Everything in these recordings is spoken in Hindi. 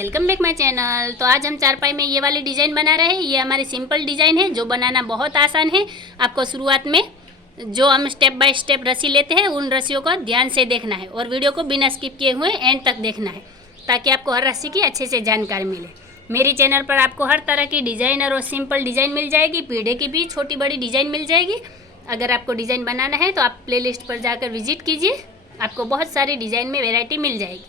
Welcome back my channel. तो आज हम चारपाई में ये वाली डिज़ाइन बना रहे हैं। ये हमारी सिंपल डिज़ाइन है जो बनाना बहुत आसान है। आपको शुरुआत में जो हम स्टेप बाय स्टेप रस्सी लेते हैं उन रस्सियों को ध्यान से देखना है और वीडियो को बिना स्किप किए हुए एंड तक देखना है ताकि आपको हर रस्सी की अच्छे से जानकारी मिले। मेरी चैनल पर आपको हर तरह की डिज़ाइन और सिंपल डिज़ाइन मिल जाएगी, पीढ़े की भी छोटी बड़ी डिज़ाइन मिल जाएगी। अगर आपको डिज़ाइन बनाना है तो आप प्लेलिस्ट पर जाकर विजिट कीजिए, आपको बहुत सारी डिज़ाइन में वैरायटी मिल जाएगी।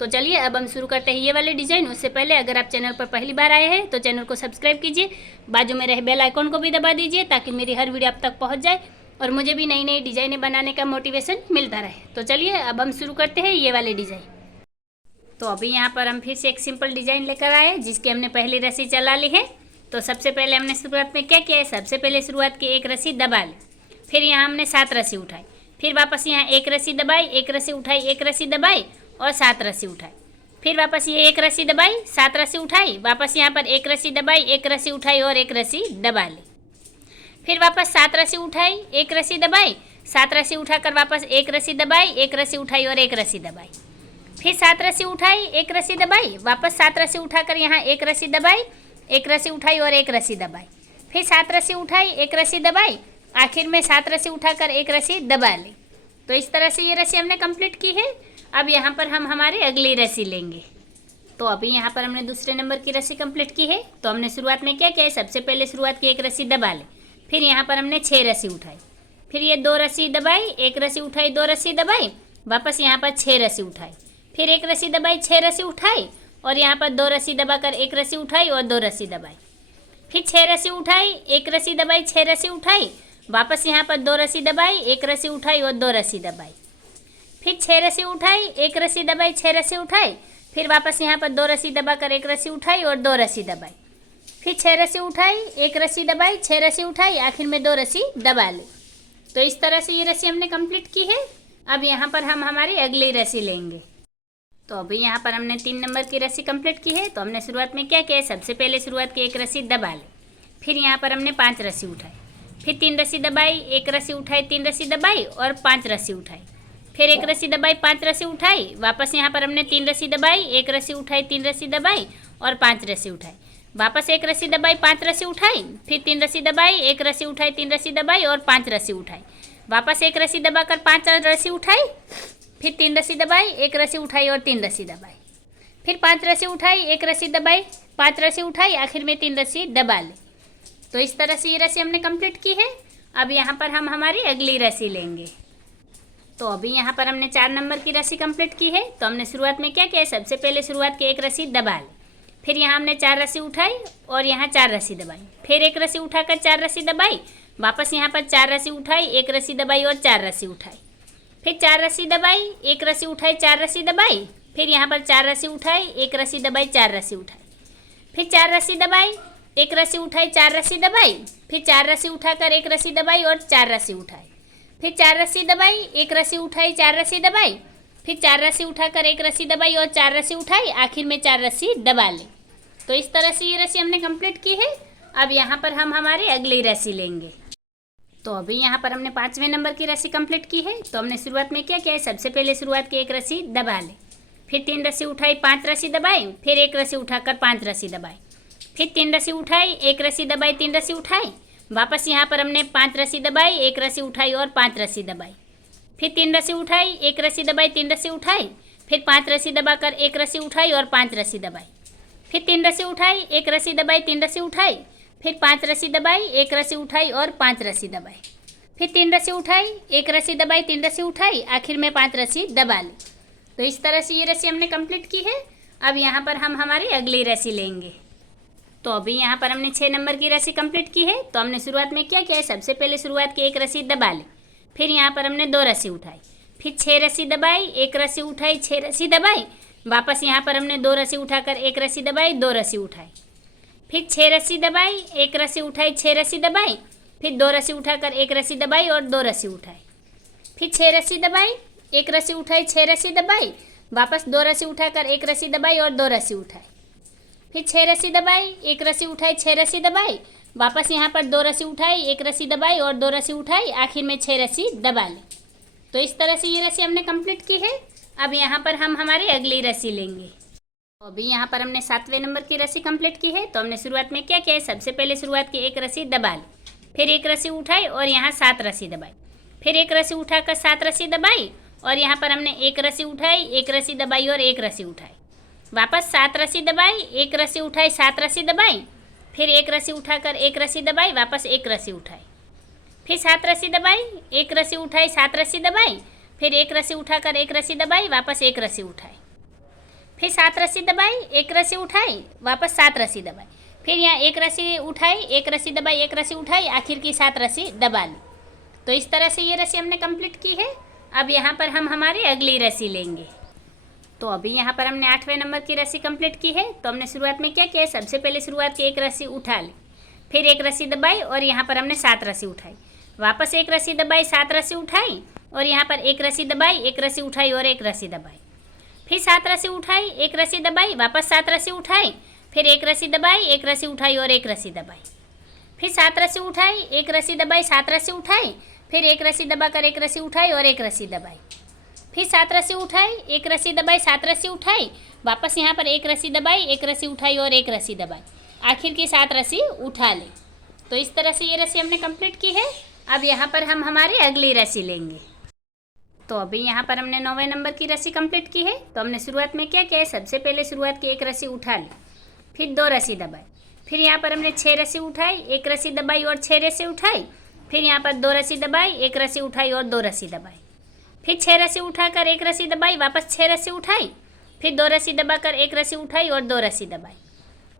तो चलिए अब हम शुरू करते हैं ये वाले डिज़ाइन। उससे पहले अगर आप चैनल पर पहली बार आए हैं तो चैनल को सब्सक्राइब कीजिए, बाजू में रहे बेल आइकॉन को भी दबा दीजिए ताकि मेरी हर वीडियो आप तक पहुंच जाए और मुझे भी नई नई डिज़ाइनें बनाने का मोटिवेशन मिलता रहे। तो चलिए अब हम शुरू करते हैं ये वाले डिज़ाइन। तो अभी यहाँ पर हम फिर से एक सिंपल डिज़ाइन लेकर आए जिसकी हमने पहली रस्सी चला ली है। तो सबसे पहले हमने शुरुआत में क्या किया है, सबसे पहले शुरुआत की एक रस्सी दबा ली, फिर यहाँ हमने 7 रस्सी उठाई, फिर वापस यहाँ एक रस्सी दबाई, एक रस्सी उठाई, एक रस्सी दबाई और 7 रस्सी उठाई, फिर वापस ये एक रस्सी दबाई, 7 रस्सी उठाई, वापस यहाँ पर एक रस्सी दबाई, एक रस्सी उठाई और एक रस्सी दबा ली, फिर वापस 7 रस्सी उठाई, एक रस्सी दबाई, 7 रस्सी उठाकर वापस एक रस्सी दबाई, एक रस्सी उठाई और एक रस्सी दबाई, फिर 7 रस्सी उठाई, एक रस्सी दबाई, वापस 7 रस्सी उठाकर यहाँ एक रस्सी दबाई, एक रस्सी उठाई और एक रस्सी दबाई, फिर 7 रस्सी उठाई, एक रस्सी दबाई, आखिर में 7 रस्सी उठाकर एक रस्सी दबा ली। तो इस तरह से ये रस्सी हमने कंप्लीट की है। अब यहाँ पर हम हमारी अगली रस्सी लेंगे। तो अभी यहाँ पर हमने दूसरे नंबर की रस्सी कंप्लीट की है। तो हमने शुरुआत में क्या किया है, सबसे पहले शुरुआत की एक रस्सी दबा ली, फिर यहाँ पर हमने 6 रस्सी उठाई, फिर ये 2 रस्सी दबाई, एक रस्सी उठाई, 2 रस्सी दबाई, वापस यहाँ पर 6 रस्सी उठाई, फिर एक रस्सी दबाई, 6 रस्सी उठाई और यहाँ पर 2 रस्सी दबाकर एक रस्सी उठाई और 2 रस्सी दबाई, फिर 6 रस्सी उठाई, एक रस्सी दबाई, 6 रस्सी उठाई, वापस यहाँ पर 2 रस्सी दबाई, एक रस्सी उठाई और 2 रस्सी दबाई, फिर 6 रस्सी उठाई, एक रस्सी दबाई, 6 रस्सी उठाई, फिर वापस यहाँ पर 2 रस्सी दबाकर एक रस्सी उठाई और 2 रस्सी दबाई, फिर 6 रस्सी उठाई, एक रस्सी दबाई, 6 रस्सी उठाई, आखिर में 2 रस्सी दबा ली। तो इस तरह से ये रस्सी हमने कंप्लीट की है। अब यहाँ पर हम हमारी अगली रस्सी लेंगे। तो अभी यहाँ पर हमने 3 नंबर की रस्सी कंप्लीट की है। तो हमने शुरुआत में क्या किया, सबसे पहले शुरुआत की एक रस्सी दबा ली, फिर यहाँ पर हमने 5 रस्सी उठाई, फिर 3 रस्सी दबाई, एक रस्सी उठाई, 3 रस्सी दबाई और 5 रस्सी उठाई, फिर एक रस्सी दबाई, 5 रस्सी उठाई, वापस यहाँ पर हमने 3 रस्सी दबाई, एक रस्सी उठाई, 3 रस्सी दबाई और 5 रस्सी उठाई, वापस एक रस्सी दबाई, 5 रस्सी उठाई, फिर 3 रस्सी दबाई, एक रस्सी उठाई, 3 रस्सी दबाई और 5 रस्सी उठाई, वापस एक रस्सी दबाकर 5 रस्सी उठाई, फिर 3 रस्सी दबाई, एक रस्सी उठाई और 3 रस्सी दबाई, फिर 5 रस्सी उठाई, एक रस्सी दबाई, 5 रस्सी उठाई, आखिर में 3 रस्सी दबा ली। तो इस तरह से ये रस्सी हमने कंप्लीट की है। अब यहाँ पर हम हमारी अगली रस्सी लेंगे। तो अभी यहाँ पर हमने 4 नंबर की रस्सी कंप्लीट की है। तो हमने शुरुआत में क्या किया, सबसे पहले शुरुआत की एक रस्सी दबा ली, फिर यहाँ हमने 4 रस्सी उठाई और यहाँ 4 रस्सी दबाई, फिर एक रस्सी उठाकर 4 रस्सी दबाई, वापस यहाँ पर 4 रस्सी उठाई, एक रस्सी दबाई और 4 रस्सी उठाई, फिर 4 रस्सी दबाई, एक रस्सी उठाई, 4 रस्सी दबाई, फिर यहाँ पर 4 रस्सी उठाई, एक रस्सी दबाई, 4 रस्सी उठाई, फिर 4 रस्सी दबाई, एक रस्सी उठाई, 4 रस्सी दबाई, फिर 4 रस्सी उठाकर एक रस्सी दबाई और 4 रस्सी उठाई, फिर 4 रस्सी दबाई, एक रस्सी उठाई, 4 रस्सी दबाई, फिर 4 रस्सी उठाकर एक रस्सी दबाई और 4 रस्सी उठाई, आखिर में 4 रस्सी दबा ली। तो इस तरह से ये रस्सी हमने कंप्लीट की है। अब यहाँ पर हम हमारी अगली रस्सी लेंगे। तो अभी यहाँ पर हमने 5वें नंबर की रस्सी कंप्लीट की है। तो हमने शुरुआत में क्या किया है, सबसे पहले शुरुआत की एक रस्सी दबा ली, फिर 3 रस्सी उठाई, 5 रस्सी दबाई, फिर एक रस्सी उठाकर 5 रस्सी दबाई, फिर 3 रस्सी उठाई, एक रस्सी दबाई, 3 रस्सी उठाई, वापस यहाँ पर हमने 5 रस्सी दबाई, एक रस्सी उठाई और 5 रस्सी दबाई, फिर 3 रस्सी उठाई, एक रस्सी दबाई, 3 रस्सी उठाई, फिर 5 रस्सी दबाकर एक रस्सी उठाई और 5 रस्सी दबाई, फिर 3 रस्सी उठाई, एक रस्सी दबाई, 3 रस्सी उठाई, फिर 5 रस्सी दबाई, एक रस्सी उठाई और 5 रस्सी दबाई, फिर 3 रस्सी उठाई, एक रस्सी दबाई, 3 रस्सी उठाई, आखिर में 5 रस्सी दबा ली। तो इस तरह से ये रस्सी हमने कंप्लीट की है। अब यहाँ पर हम हमारी अगली रस्सी लेंगे। तो अभी यहाँ पर हमने 6 नंबर की रस्सी कंप्लीट की है। तो हमने शुरुआत में क्या किया है, सबसे पहले शुरुआत की एक रस्सी दबा ली, फिर यहाँ पर हमने 2 रस्सी उठाई, फिर 6 रस्सी दबाई, एक रस्सी उठाई, 6 रस्सी दबाई, वापस यहाँ पर हमने 2 रस्सी उठाकर एक रस्सी दबाई, 2 रस्सी उठाई, फिर 6 रस्सी दबाई, एक रस्सी उठाई, 6 रस्सी दबाई, फिर 2 रस्सी उठाकर एक रस्सी दबाई और 2 रस्सी उठाई, फिर 6 रस्सी दबाई, एक रस्सी उठाई, 6 रस्सी दबाई, वापस 2 रस्सी उठाकर एक रस्सी दबाई और 2 रस्सी उठाई, फिर 6 रस्सी दबाई, एक रस्सी उठाई, 6 रस्सी दबाई, वापस यहाँ पर 2 रस्सी उठाई, एक रस्सी दबाई और 2 रस्सी उठाई, आखिर में 6 रस्सी दबा ली। तो इस तरह से ये रस्सी हमने कंप्लीट की है। अब यहाँ पर हम हमारी अगली रस्सी लेंगे। तो अभी यहाँ पर हमने 7वें नंबर की रस्सी कंप्लीट की है। तो हमने शुरुआत में क्या किया है, सबसे पहले शुरुआत की एक रस्सी दबा ली, फिर एक रस्सी उठाई और यहाँ 7 रस्सी दबाई, फिर एक रस्सी उठाकर 7 रस्सी दबाई और यहाँ पर हमने एक रस्सी उठाई, एक रस्सी दबाई और एक रस्सी उठाई, वापस 7 रस्सी दबाई, एक रस्सी उठाई, 7 रस्सी दबाई, फिर एक रस्सी उठाकर एक रस्सी दबाई, वापस एक रस्सी उठाई, फिर 7 रस्सी दबाई, एक रस्सी उठाई, 7 रस्सी दबाई, फिर एक रस्सी उठाकर एक रस्सी दबाई, वापस एक रस्सी उठाई, फिर 7 रस्सी दबाई, एक रस्सी उठाई, वापस 7 रस्सी दबाई, फिर यहाँ एक रस्सी उठाई, एक रस्सी दबाई, एक रस्सी उठाई, आखिर की 7 रस्सी दबा ली। तो इस तरह से ये रस्सी हमने कंप्लीट की है। अब यहाँ पर हम हमारी अगली रस्सी लेंगे। तो अभी यहाँ पर हमने 8वें नंबर की रस्सी कंप्लीट की है। तो हमने शुरुआत में क्या किया है, सबसे पहले शुरुआत की एक रस्सी उठा ली, फिर एक रस्सी दबाई और यहाँ पर हमने 7 रस्सी उठाई, वापस एक रस्सी दबाई, 7 रस्सी उठाई और यहाँ पर एक रस्सी दबाई, एक रस्सी उठाई और एक रस्सी दबाई, फिर 7 रस्सी उठाई, एक रस्सी दबाई, वापस 7 रस्सी उठाई, फिर एक रस्सी दबाई, एक रस्सी उठाई और एक रस्सी दबाई, फिर 7 रस्सी उठाई, एक रस्सी दबाई, 7 रस्सी उठाई, फिर एक रस्सी दबाकर एक रस्सी उठाई और एक रस्सी दबाई, फिर 7 रस्सी उठाई, एक रस्सी दबाई, 7 रस्सी उठाई, वापस यहाँ पर एक रस्सी दबाई, एक रस्सी उठाई और एक रस्सी दबाई, आखिर की 7 रस्सी उठा ली। तो इस तरह से ये रस्सी हमने कंप्लीट की है। अब यहाँ पर हम हमारी अगली रस्सी लेंगे। तो अभी यहाँ पर हमने 9वें नंबर की रस्सी कंप्लीट की है। तो हमने शुरुआत में क्या किया है, सबसे पहले शुरुआत की एक रस्सी उठा ली, फिर 2 रस्सी दबाई, फिर यहाँ पर हमने 6 रस्सी उठाई, एक रस्सी दबाई और 6 रस्सी उठाई, फिर यहाँ पर 2 रस्सी दबाई, एक रस्सी उठाई और 2 रस्सी दबाई, फिर 6 रस्सी उठाकर एक रस्सी दबाई, वापस 6 रस्सी उठाई, फिर 2 रस्सी दबाकर एक रस्सी उठाई और 2 रस्सी दबाई,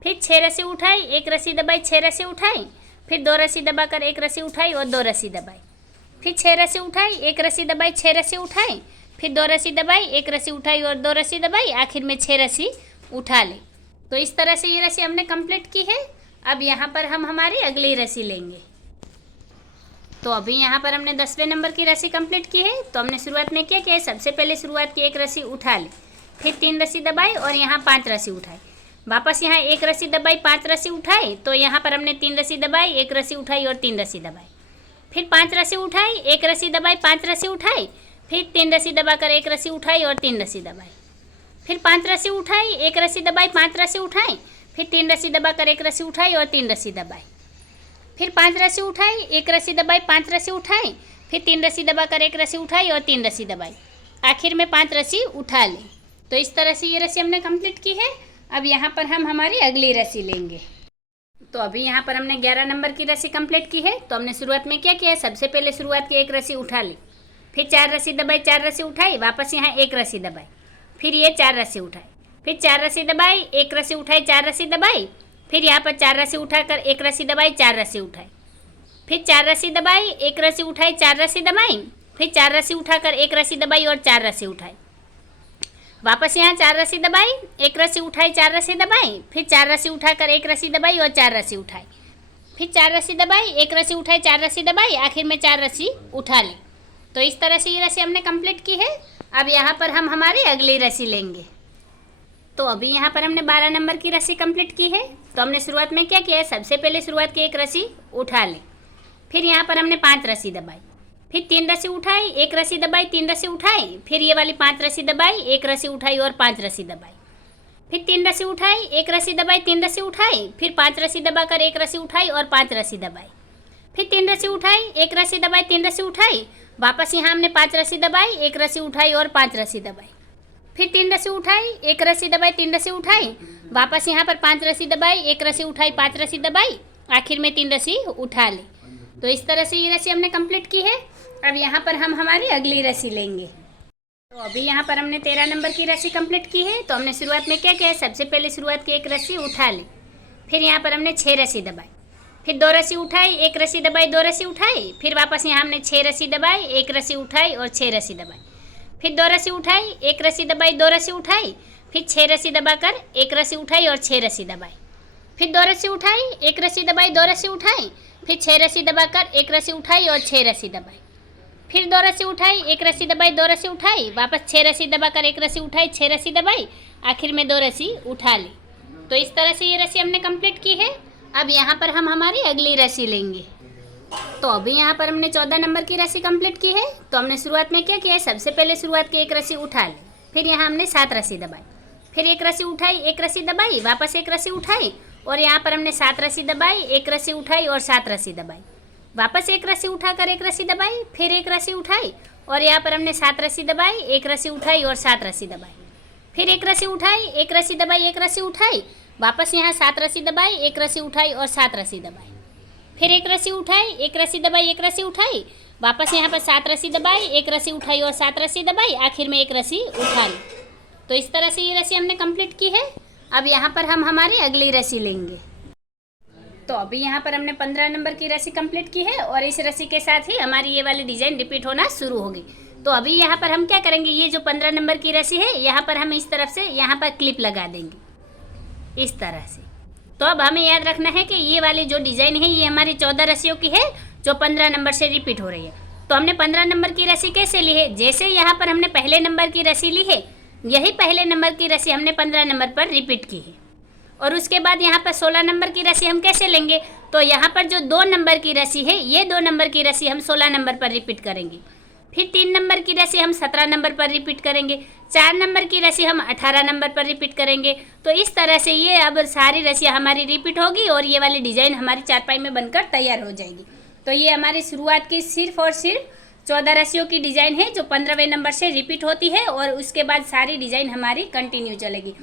फिर 6 रस्सी उठाई, एक रस्सी दबाई, 6 रस्सी उठाई, फिर 2 रस्सी दबाकर एक रस्सी उठाई और 2 रस्सी दबाई, फिर 6 रस्सी उठाई, एक रस्सी दबाई, 6 रस्सी उठाई, फिर 2 रस्सी दबाई, एक रस्सी उठाई और 2 रस्सी दबाई, आखिर में 6 रस्सी उठा ली। तो इस तरह से ये रस्सी हमने कंप्लीट की है। अब यहाँ पर हम हमारी अगली रस्सी लेंगे। तो अभी यहाँ पर हमने 10वें नंबर की रस्सी कंप्लीट की है। तो हमने शुरुआत में क्या किया है, सबसे पहले शुरुआत की एक रस्सी उठा ली, फिर 3 रस्सी दबाई और यहाँ 5 रस्सी उठाई, वापस यहाँ एक रस्सी दबाई, 5 रस्सी उठाई, तो यहाँ पर हमने 3 रस्सी दबाई, एक रस्सी उठाई और 3 रस्सी दबाई, फिर 5 रस्सी उठाई, एक रस्सी दबाई, 5 रस्सी उठाई, फिर 3 रस्सी दबाकर एक रस्सी उठाई और 3 रस्सी दबाई, फिर 5 रस्सी उठाई, एक रस्सी दबाई, 5 रस्सी उठाई, फिर 3 रस्सी दबाकर एक रस्सी उठाई और 3 रस्सी दबाई, फिर 5 रस्सी उठाई, एक रस्सी दबाई, 5 रस्सी उठाई, फिर 3 रस्सी दबाकर एक रस्सी उठाई और 3 रस्सी दबाई, आखिर में 5 रस्सी उठा ली। तो इस तरह से ये रस्सी हमने कंप्लीट की है। अब यहाँ पर हम हमारी अगली रस्सी लेंगे। तो अभी यहाँ पर हमने 11 नंबर की रस्सी कंप्लीट की है। तो हमने शुरुआत में क्या किया है, सबसे पहले शुरुआत की एक रस्सी उठा ली, फिर 4 रस्सी दबाई, 4 रस्सी उठाई, वापस यहाँ एक रस्सी दबाई, फिर ये 4 रस्सी उठाई, फिर 4 रस्सी दबाई, एक रस्सी उठाई, 4 रस्सी दबाई, फिर यहाँ पर 4 रस्सी उठाकर एक रस्सी दबाई, 4 रस्सी उठाई, फिर 4 रस्सी दबाई, एक रस्सी उठाई, 4 रस्सी दबाई, फिर 4 रस्सी उठाकर एक रस्सी दबाई और 4 रस्सी उठाई, वापस यहाँ 4 रस्सी दबाई, एक रस्सी उठाई, 4 रस्सी दबाई, फिर 4 रस्सी उठाकर एक रस्सी दबाई और 4 रस्सी उठाई, फिर 4 रस्सी दबाई, एक रस्सी उठाई, 4 रस्सी दबाई, आखिर में 4 रस्सी उठा ली। तो इस तरह से ये रस्सी हमने कंप्लीट की है। अब यहाँ पर हम हमारी अगली रस्सी लेंगे। तो अभी यहाँ पर हमने 12 नंबर की रस्सी कंप्लीट की है। तो हमने शुरुआत में क्या किया है, सबसे पहले शुरुआत की एक रस्सी उठा ली, फिर यहाँ पर हमने 5 रस्सी दबाई, फिर 3 रस्सी उठाई, एक रस्सी दबाई, 3 रस्सी उठाई, फिर ये वाली 5 रस्सी दबाई, एक रस्सी उठाई और 5 रस्सी दबाई, फिर 3 रस्सी उठाई, एक रस्सी दबाई, 3 रस्सी उठाई, फिर 5 रस्सी दबाकर एक रस्सी उठाई और 5 रस्सी दबाई, फिर 3 रस्सी उठाई, एक रस्सी दबाई, 3 रस्सी उठाई, वापस यहाँ हमने 5 रस्सी दबाई, एक रस्सी उठाई और 5 रस्सी दबाई, फिर 3 रस्सी उठाई, एक रस्सी दबाई, 3 रस्सी उठाई, वापस यहाँ पर 5 रस्सी दबाई, एक रस्सी उठाई, 5 रस्सी दबाई, आखिर में 3 रस्सी उठा ली। तो इस तरह से ये रस्सी हमने कंप्लीट की है। अब यहाँ पर हम हमारी अगली रस्सी लेंगे। तो अभी यहाँ पर हमने 13 नंबर की रस्सी कंप्लीट की है। तो हमने शुरुआत में क्या किया है, सबसे पहले शुरुआत की एक रस्सी उठा ली, फिर यहाँ पर हमने 6 रस्सी दबाई, फिर 2 रस्सी उठाई, एक रस्सी दबाई, 2 रस्सी उठाई, फिर वापस यहाँ हमने 6 रस्सी दबाई, एक रस्सी उठाई और 6 रस्सी दबाई, फिर 2 रस्सी उठाई, एक रस्सी दबाई, 2 रस्सी उठाई, फिर 6 रस्सी दबाकर एक रस्सी उठाई और 6 रस्सी दबाई, फिर 2 रस्सी उठाई, एक रस्सी दबाई, 2 रस्सी उठाई, फिर 6 रस्सी दबाकर एक रस्सी उठाई और 6 रस्सी दबाई, फिर 2 रस्सी उठाई, एक रस्सी दबाई, 2 रस्सी उठाई, वापस 6 रस्सी दबाकर एक रस्सी उठाई, 6 रस्सी दबाई, आखिर में 2 रस्सी उठा ली। तो इस तरह से ये रस्सी हमने कंप्लीट की है। अब यहाँ पर हम हमारी अगली रस्सी लेंगे। तो अभी यहाँ पर हमने 14 नंबर की रस्सी कंप्लीट की है। तो हमने शुरुआत में क्या किया है, सबसे पहले शुरुआत की एक रस्सी उठा ली, फिर यहाँ हमने 7 रस्सी दबाई, फिर एक रस्सी उठाई, एक रस्सी दबाई, वापस एक रस्सी उठाई और यहाँ पर हमने 7 रस्सी दबाई, एक रस्सी उठाई और 7 रस्सी दबाई, वापस एक रस्सी उठाकर एक रस्सी दबाई, फिर एक रस्सी उठाई और यहाँ पर हमने 7 रस्सी दबाई, एक रस्सी उठाई और 7 रस्सी दबाई, फिर एक रस्सी उठाई, एक रस्सी दबाई, एक रस्सी उठाई, वापस यहाँ 7 रस्सी दबाई, एक रस्सी उठाई और 7 रस्सी दबाई, फिर एक रस्सी उठाई, एक रस्सी दबाई, एक रस्सी उठाई, वापस यहाँ पर 7 रस्सी दबाई, एक रस्सी उठाई और 7 रस्सी दबाई, आखिर में एक रस्सी उठा ली। तो इस तरह से ये रस्सी हमने कंप्लीट की है। अब यहाँ पर हम हमारी अगली रस्सी लेंगे। तो अभी यहाँ पर हमने 15 नंबर की रस्सी कंप्लीट की है और इस रस्सी के साथ ही हमारी ये वाली डिज़ाइन रिपीट होना शुरू होगी। तो अभी यहाँ पर हम क्या करेंगे, ये जो 15 नंबर की रस्सी है यहाँ पर हम इस तरफ से यहाँ पर क्लिप लगा देंगे इस तरह से। तो अब हमें याद रखना है कि ये वाली जो डिज़ाइन है ये हमारी 14 रस्सियों की है जो 15 नंबर से रिपीट हो रही है। तो हमने 15 नंबर की रस्सी कैसे ली है, जैसे यहाँ पर हमने पहले नंबर की रस्सी ली है, यही पहले नंबर की रस्सी हमने 15 नंबर पर रिपीट की है। और उसके बाद यहाँ पर 16 नंबर की रस्सी हम कैसे लेंगे, तो यहाँ पर जो 2 नंबर की रस्सी है ये 2 नंबर की रस्सी हम 16 नंबर पर रिपीट करेंगे, फिर 3 नंबर की रस्सी हम 17 नंबर पर रिपीट करेंगे, 4 नंबर की रस्सी हम 18 नंबर पर रिपीट करेंगे। तो इस तरह से ये अब सारी रस्सियाँ हमारी रिपीट होगी और ये वाली डिज़ाइन हमारी चारपाई में बनकर तैयार हो जाएगी। तो ये हमारी शुरुआत की सिर्फ और सिर्फ 14 रस्सियों की डिज़ाइन है जो 15वें नंबर से रिपीट होती है और उसके बाद सारी डिज़ाइन हमारी कंटिन्यू चलेगी।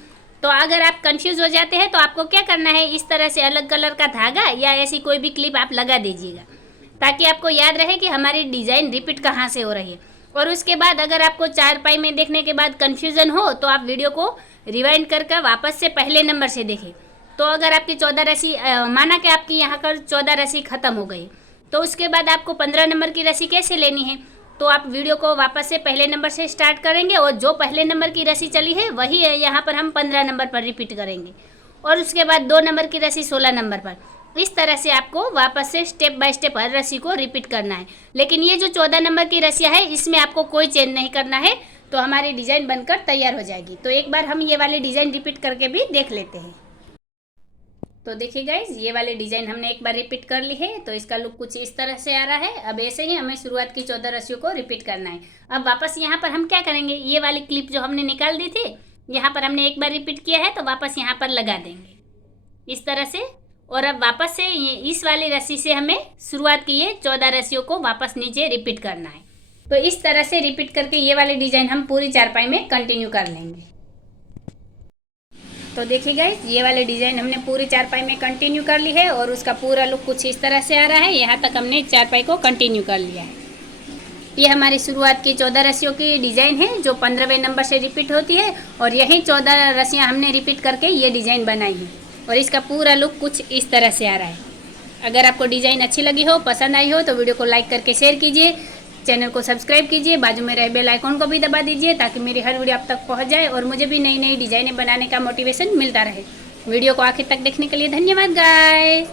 तो अगर आप कंफ्यूज हो जाते हैं तो आपको क्या करना है, इस तरह से अलग कलर का धागा या ऐसी कोई भी क्लिप आप लगा दीजिएगा ताकि आपको याद रहे कि हमारी डिज़ाइन रिपीट कहाँ से हो रही है। और उसके बाद अगर आपको चारपाई में देखने के बाद कन्फ्यूज़न हो तो आप वीडियो को रिवाइंड कर वापस से पहले नंबर से देखें। तो अगर आपकी 14 रस्सी माना कि आपकी यहाँ पर 14 रस्सी ख़त्म हो गई तो उसके बाद आपको 15 नंबर की रस्सी कैसे लेनी है, तो आप वीडियो को वापस से पहले नंबर से स्टार्ट करेंगे और जो पहले नंबर की रस्सी चली है वही यहाँ पर हम 15 नंबर पर रिपीट करेंगे और उसके बाद 2 नंबर की रस्सी 16 नंबर पर। इस तरह से आपको वापस से स्टेप बाय स्टेप हर रस्सी को रिपीट करना है। लेकिन ये जो 14 नंबर की रस्सियाँ है इसमें आपको कोई चेंज नहीं करना है, तो हमारी डिज़ाइन बनकर तैयार हो जाएगी। तो एक बार हम ये वाली डिज़ाइन रिपीट करके भी देख लेते हैं। तो देखिए गाइज, ये वाली डिज़ाइन हमने एक बार रिपीट कर ली है। तो इसका लुक कुछ इस तरह से आ रहा है। अब ऐसे ही हमें शुरुआत की 14 रस्सियों को रिपीट करना है। अब वापस यहाँ पर हम क्या करेंगे, ये वाली क्लिप जो हमने निकाल दी थी यहाँ पर हमने एक बार रिपीट किया है तो वापस यहाँ पर लगा देंगे इस तरह से। और अब वापस से इस वाली रस्सी से हमें शुरुआत की ये 14 रस्सियों को वापस नीचे रिपीट करना है। तो इस तरह से रिपीट करके ये वाली डिज़ाइन हम पूरी चारपाई में कंटिन्यू कर लेंगे। तो देखिए गाइस, ये वाली डिज़ाइन हमने पूरी चारपाई में कंटिन्यू कर ली है और उसका पूरा लुक कुछ इस तरह से आ रहा है। यहाँ तक हमने चारपाई को कंटिन्यू कर लिया है। ये हमारी शुरुआत की 14 रस्सियों की डिज़ाइन है जो 15वें नंबर से रिपीट होती है और यही 14 रस्सियाँ हमने रिपीट करके ये डिज़ाइन बनाई है और इसका पूरा लुक कुछ इस तरह से आ रहा है। अगर आपको डिज़ाइन अच्छी लगी हो, पसंद आई हो तो वीडियो को लाइक करके शेयर कीजिए, चैनल को सब्सक्राइब कीजिए, बाजू में रहे बेल आइकॉन को भी दबा दीजिए ताकि मेरी हर वीडियो आप तक पहुंच जाए और मुझे भी नई नई डिज़ाइनें बनाने का मोटिवेशन मिलता रहे। वीडियो को आखिर तक देखने के लिए धन्यवाद गाइस।